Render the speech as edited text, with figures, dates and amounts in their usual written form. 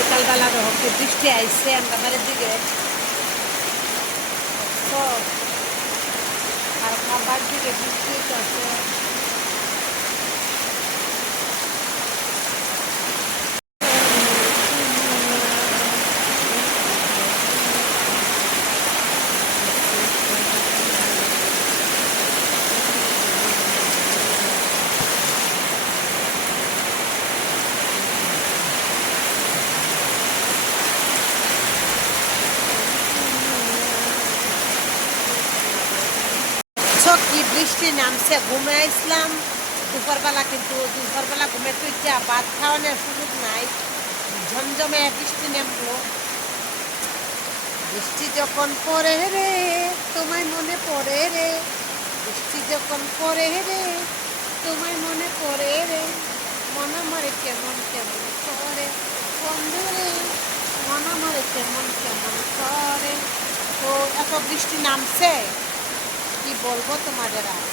বিকালবেলা রহকে বৃষ্টি আইসে আমরা বাড়ির দিকে তো আর খাবার দিকে বৃষ্টি আছে। কি বৃষ্টি নামছে, ঘুমে আসলাম দুপুরবেলা, কিন্তু দুপুরবেলা ঘুমে তুইটা ভাত খাওয়ানোর সুযোগ নাই, ঝমঝমে বৃষ্টি নামলো। বৃষ্টি যখন পড়ে রে তোমায় মনে পড়ে রে, বৃষ্টি যখন পড়ে রে তোমায় মনে পড়ে রে, মন আমারে কেমন কেমন করে বন্ধু রে, মন আমারে কেমন কেমন করে। তো এত বৃষ্টি নামছে কি বলবো তোমাদের আর।